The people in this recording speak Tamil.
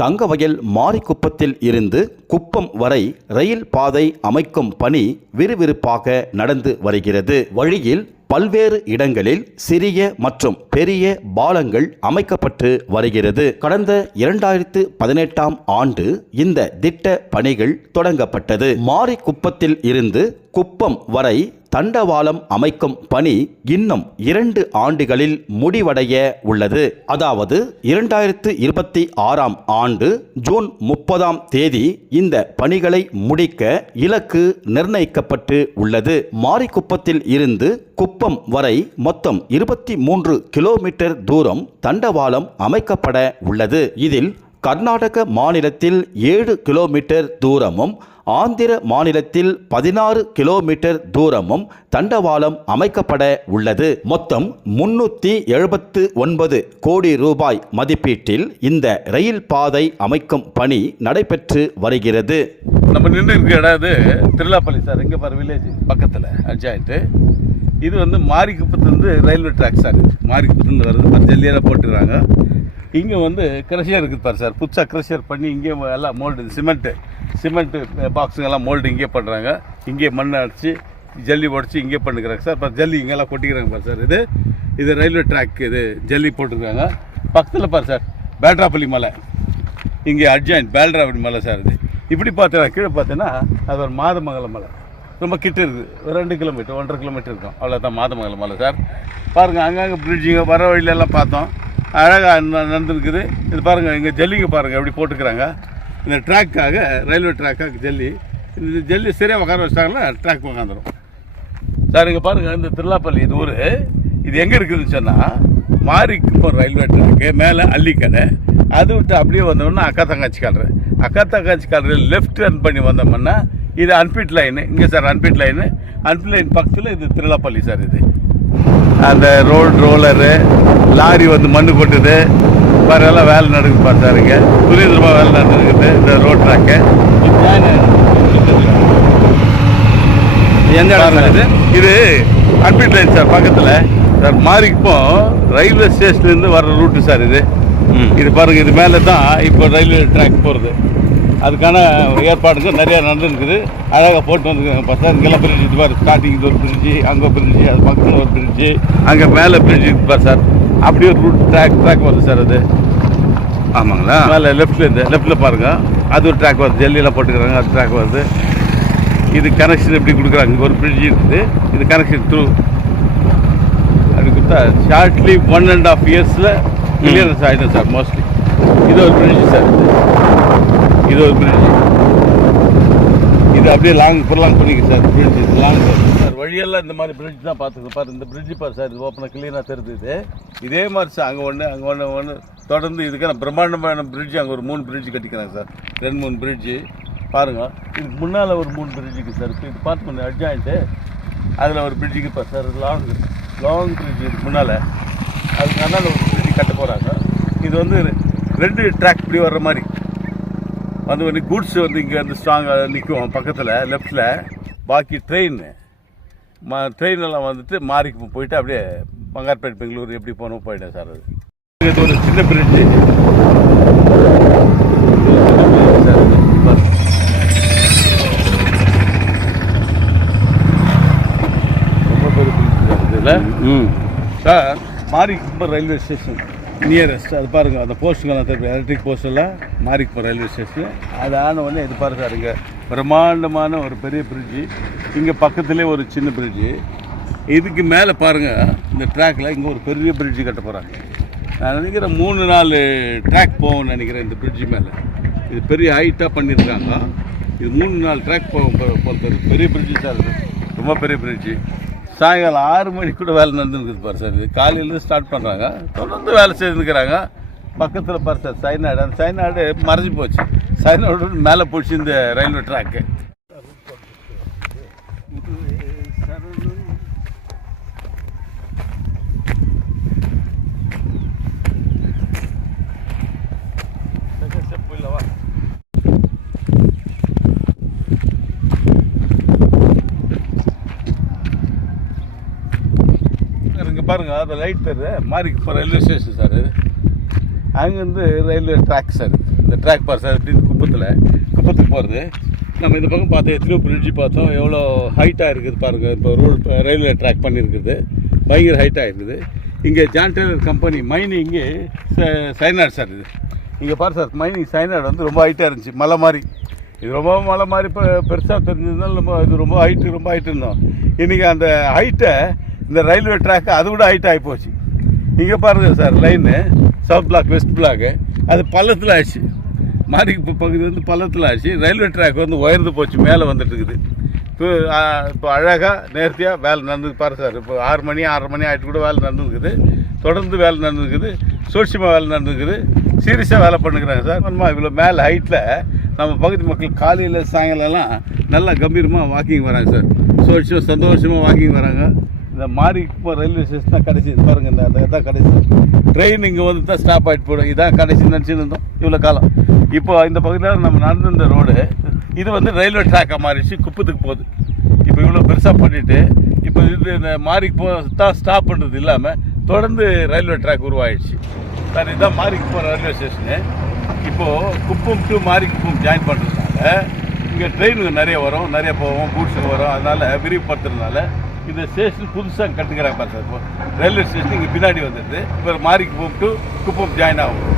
தங்கவயல் மாரிக்குப்பத்தில் இருந்து குப்பம் வரை ரயில் பாதை அமைக்கும் பணி விறுவிறுப்பாக நடந்து வருகிறது. வழியில் பல்வேறு இடங்களில் சிறிய மற்றும் பெரிய பாலங்கள் அமைக்கப்பட்டு வருகிறது. கடந்த 2018ஆம் ஆண்டு இந்த திட்ட பணிகள் தொடங்கப்பட்டது. மாரிக்குப்பத்தில் இருந்து குப்பம் வரை தண்டவாளம் அமைக்கும் பணி இன்னும் 2 ஆண்டுகளில் முடிவடைய உள்ளது. அதாவது 2026ஆம் ஆண்டு ஜூன் 30ஆம் தேதி இந்த பணிகளை முடிக்க இலக்கு நிர்ணயிக்கப்பட்டு உள்ளது. மாரிக்குப்பத்தில் இருந்து குப்பம் வரை மொத்தம் 23 கிலோமீட்டர் தூரம் தண்டவாளம் அமைக்கப்பட உள்ளது. இதில் கர்நாடக மாநிலத்தில் 7 கிலோமீட்டர் தூரமும் ஆந்திர மாநிலத்தில் 16 கிலோமீட்டர் தூரமும் தண்டவாளம் அமைக்கப்பட உள்ளது. மொத்தம் 379 கோடி ரூபாய் மதிப்பீட்டில் இந்த ரயில் பாதை அமைக்கும் பணி நடைபெற்று வருகிறது. நம்ம நின்று இருக்க இடம் திருலாப்பள்ளி சார், இங்கே பாரு வில்லேஜ் பக்கத்தில் அட்ஜாயிண்ட்டு. இது வந்து மாரிக்குப்பத்துலேருந்து ரயில்வே ட்ராக் சார். மாரிக்குப்பத்துலேருந்து வருது, ஜல்லியெல்லாம் போட்டுக்கிறாங்க. இங்கே வந்து கிரஷியர் இருக்குது பாரு சார், புதுசாக கிரஷியர் பண்ணி இங்கே எல்லாம் மோல்டு சிமெண்ட்டு பாக்ஸுங்கெல்லாம் மோல்டு இங்கே பண்ணுறாங்க. இங்கே மண் அடிச்சு ஜல்லி உடச்சி இங்கே பண்ணிக்கிறாங்க சார். இப்போ ஜல்லி இங்கெல்லாம் கொட்டிக்கிறாங்க பாரு சார். இது ரயில்வே ட்ராக், இது ஜல்லி போட்டுருக்காங்க. பக்கத்தில் பாரு சார் பேல்ட்ராப்பள்ளி மலை, இங்கே அட்ஜாயிண்ட் பேல்ட்ராப்பள்ளி மலை சார். இது இப்படி பார்த்தா கீழே பார்த்தீங்கன்னா அது ஒரு மாதமங்கலம் மலை, ரொம்ப கிட்ட இருக்குது. ஒரு 2 கிலோமீட்டர் 1.5 கிலோமீட்டர் இருக்கும், அவ்வளோதான் மாதமங்கலம் மலை சார். பாருங்கள் அங்கங்கே பிரிட்ஜிங்க வர வழியிலெல்லாம் பார்த்தோம், அழகாக நடந்துருக்குது. இது பாருங்கள் இங்கே ஜல்லிங்க பாருங்கள் எப்படி போட்டுக்கிறாங்க. இந்த ட்ராக்காக ரயில்வே ட்ராக்காக ஜல்லி, இந்த ஜல்லி சரியாக உட்கார வச்சிட்டாங்கன்னா ட்ராக் உட்காந்துரும் சார். இங்கே பாருங்கள் இந்த திருலாப்பள்ளி இது ஊர், இது எங்கே இருக்குதுன்னு சொன்னால் மாரிக்குப்பம் ரயில்வே ட்ராக்கு மேலே அள்ளிக்கடை, அது விட்டு அப்படியே வந்தோம்னா அக்கா தங்கச்சி காலரில் லெஃப்ட் டர்ன் பண்ணி வந்தோம்னா இது அன்பிட் லைனு. இங்கே சார் அன்பிட் லைன் பக்கத்தில் இது திருலாப்பள்ளி சார். இது அந்த ரோலரு லாரி வந்து மண்ணு கொட்டுது பாரு, எல்லாம் வேலை நடக்குது பாரு சார். இங்கே துரிதமாக வேலை நடந்துருக்குது இந்த ரோட் ட்ராக்கு. எந்த இடம் இது? இது அன்பிட் லைன் சார் பக்கத்தில் சார். மாரிக்குப்பம் ரயில்வே ஸ்டேஷன்லேருந்து வர்ற ரூட்டு சார் இது. இது பாருங்கள், இது மேலே தான் இப்போ ரயில்வே ட்ராக் போகிறது. அதுக்கான ஏற்பாடுங்க நிறையா நடந்துருக்குது, அழகாக போட்டு வந்துருக்காங்க பார்த்தா. இங்கெல்லாம் பிரிட்ஜ் இது பாரு, ஸ்டார்டிங் ஒரு பிரிட்ஜு, அங்கே பிரிட்ஜு, அது பக்கத்தில் ஒரு பிரிட்ஜு, அங்கே மேலே பிரிட்ஜ் இருக்குது பாரு சார். அப்படியே ஒரு ரூட் ட்ராக் வருது சார். அது ஆமாங்களா, மேலே லெஃப்ட்டில் பாருங்கள், அது ஒரு ட்ராக் வருது, ஜல்லியெல்லாம் போட்டுக்கிறாங்க, அது ட்ராக் வருது. இது கனெக்ஷன் எப்படி கொடுக்குறாங்க, இங்கே ஒரு பிரிட்ஜ் இருக்குது, இது கனெக்ஷன் த்ரூ அப்படி கொடுத்தா ஷார்ட்லி 1.5 இயர்ஸில் கிளியரன்ஸ் ஆகிடும் சார் மோஸ்ட்லி. இது ஒரு பிரிட்ஜ் சார், இது ஒரு பிரிட்ஜ். இது அப்படியே லாங் பண்ணிக்க சார் பிரிட்ஜ். இது லாங் சார். வழியெல்லாம் இந்த மாதிரி பிரிட்ஜ் தான் பார்த்துக்கணும் பாரு. இந்த பிரிட்ஜ் பாரு சார், இது ஓப்பனாக கிளீனாக தெரியுது. இதே மாதிரி சார் அங்கே ஒன்று தொடர்ந்து இதுக்கான பிரம்மாண்டமான பிரிட்ஜ். அங்கே ஒரு 3 பிரிட்ஜ் கட்டிக்கிறாங்க சார், 2-3 பிரிட்ஜு பாருங்கள். இதுக்கு முன்னால் ஒரு 3 பிரிட்ஜுக்கு சார். இது பார்த்து அட்ஜாயிண்ட்டு அதில் ஒரு பிரிட்ஜுக்கு பாரு சார், லாங் பிரிட்ஜ் இதுக்கு முன்னால். அதுக்கு முன்னால் ஒரு பிரிட்ஜ் கட்ட போகிறாங்க. இது வந்து 2 ட்ராக் இப்படி வர்ற மாதிரி வந்து ஒரு கூட்ஸ் வந்து இங்கே வந்து ஸ்ட்ராங்காக நிற்கும் பக்கத்தில் லெஃப்டில். பாக்கி ட்ரெயினெல்லாம் வந்துட்டு மாரிக்குப்பம் போயிட்டு அப்படியே பங்கார்பேட் பெங்களூர் எப்படி போகணும் போயிட்டேன் சார். அது ஒரு சின்ன பிரிட்ஜு சார். ரொம்ப பெரிய பிரிட்ஜ் சார் இதில் sir. Marikuppam railway station nearest அது பாருங்கள், அந்த போஸ்ட்டுங்கெல்லாம் தெரியும், எலக்ட்ரிக் போஸ்டெல்லாம் மாரிக்குப்பம் ரயில்வே ஸ்டேஷன். அது ஆன உடனே இது பாருங்க சார், இங்கே பிரம்மாண்டமான ஒரு பெரிய பிரிட்ஜு, இங்கே பக்கத்துலேயே ஒரு சின்ன பிரிட்ஜு. இதுக்கு மேலே பாருங்கள் இந்த ட்ராக்கில் இங்கே ஒரு பெரிய பிரிட்ஜு கட்ட போகிறாங்க. நான் நினைக்கிறேன் 3-4 ட்ராக் போகும்னு நினைக்கிறேன் இந்த பிரிட்ஜு மேலே. இது பெரிய ஹைட்டாக பண்ணியிருக்காங்க. இது 3-4 ட்ராக் போகிறது பெரிய பிரிட்ஜு சார். இது ரொம்ப பெரிய பிரிட்ஜு. சாயங்காலம் 6 மணிக்கு கூட வேலை நடந்துருக்குது பாரு சார். இது காலையிலேருந்து ஸ்டார்ட் பண்ணுறாங்க, தொடர்ந்து வேலை செய்துருக்கிறாங்க. பக்கத்தில் பாரு சார் சைனாடு, அந்த சைனாடு மறைஞ்சி போச்சு. சைனாடு மேலே போச்சு இந்த ரயில்வே ட்ராக்கு. இங்கே பாருங்கள், அது லைட் தெரியுது மாரிக்குப்பம் ரயில்வே ஸ்டேஷன் சார். அங்கேருந்து ரயில்வே ட்ராக் சார். இந்த ட்ராக் பார் சார் எப்படி குப்பத்துக்கு போகிறது. நம்ம இந்த பக்கம் பார்த்தோம், எத்தனையோ பிரிட்ஜு பார்த்தோம், எவ்வளோ ஹைட்டாக இருக்குது பாருங்கள். இப்போ ரயில்வே ட்ராக் பண்ணியிருக்குது, பயங்கர ஹைட்டாக இருக்குது. இங்கே ஜான் டெய்லர் கம்பெனி மைனிங்கு சைனாட் சார். இது இங்கே பாரு சார், மைனிங் சைனாட் வந்து ரொம்ப ஹைட்டாக இருந்துச்சு, மலை மாதிரி. இது ரொம்ப மலை மாதிரி இப்போ பெருசாக தெரிஞ்சதுனால நம்ம இது ரொம்ப ஹைட்டு இருந்தோம். இன்றைக்கி அந்த ஹைட்டை இந்த ரயில்வே ட்ராக்கு அது கூட ஹைட் ஆகி போச்சு. இங்கே பாருங்கள் sir, line south block west block அது பள்ளத்தில் ஆயிடுச்சு. மாரிக்கு பகுதி வந்து பள்ளத்தில் ஆயிடுச்சு. ரயில்வே ட்ராக் வந்து உயர்ந்து போச்சு, மேலே வந்துட்டு இருக்குது. இப்போ அழகாக நேர்த்தியாக வேலை நடந்துக்கு பாரு சார். இப்போ 6 மணி 6:30 மணி ஆகிட்டு கூட வேலை நடந்துருக்குது, தொடர்ந்து வேலை நடந்துருக்குது, சூட்சமாக வேலை நடந்துருக்குது, சீரியஸாக வேலை பண்ணுறாங்க சார். இவ்வளோ மேலே ஹைட்டில் நம்ம பகுதி மக்கள் காலையில் சாயங்காலம்லாம் நல்லா கம்பீரமாக வாக்கிங் வராங்க சார். சந்தோஷமாக வாக்கிங் வராங்க. இந்த மாரிக்குப்பம் ரயில்வே ஸ்டேஷன் தான் கடைசி பாருங்கள். இந்த தான் கடைசி ட்ரெயின் இங்கே வந்து தான் ஸ்டாப் ஆகிட்டு போடும். இதான் கடைசி நினச்சின்னு இருந்தோம் இவ்வளோ காலம். இப்போ இந்த பகுதியில் நம்ம நடந்த ரோடு இது வந்து ரயில்வே ட்ராக்காக மாறிடுச்சு, குப்பத்துக்கு போகுது. இப்போ இவ்வளோ பெருசாக பண்ணிவிட்டு இப்போ இது இந்த மாரிக்கு தான் ஸ்டாப் பண்ணுறது இல்லாமல் தொடர்ந்து ரயில்வே ட்ராக் உருவாயிடுச்சு சார். இதுதான் மாரிக்குப்பம் ரயில்வே ஸ்டேஷனு. இப்போது குப்பம் டு மாரிக்குப்பம் ஜாயின் பண்ணுறதுனால இங்கே ட்ரெயினுங்க நிறைய வரும், நிறைய போவோம், கூட்ஸுங்க வரும். அதனால் விரிவுபடுத்துறதுனால இந்த ஸ்டேஷன் புதுசாக கட்டுக்கிறாங்க சார். இப்போ ரயில்வே ஸ்டேஷன் இங்கே பின்னாடி வந்துடுது. இப்போ மாரிக்குப்பம் டு குப்பம் ஜாயின் ஆகும்.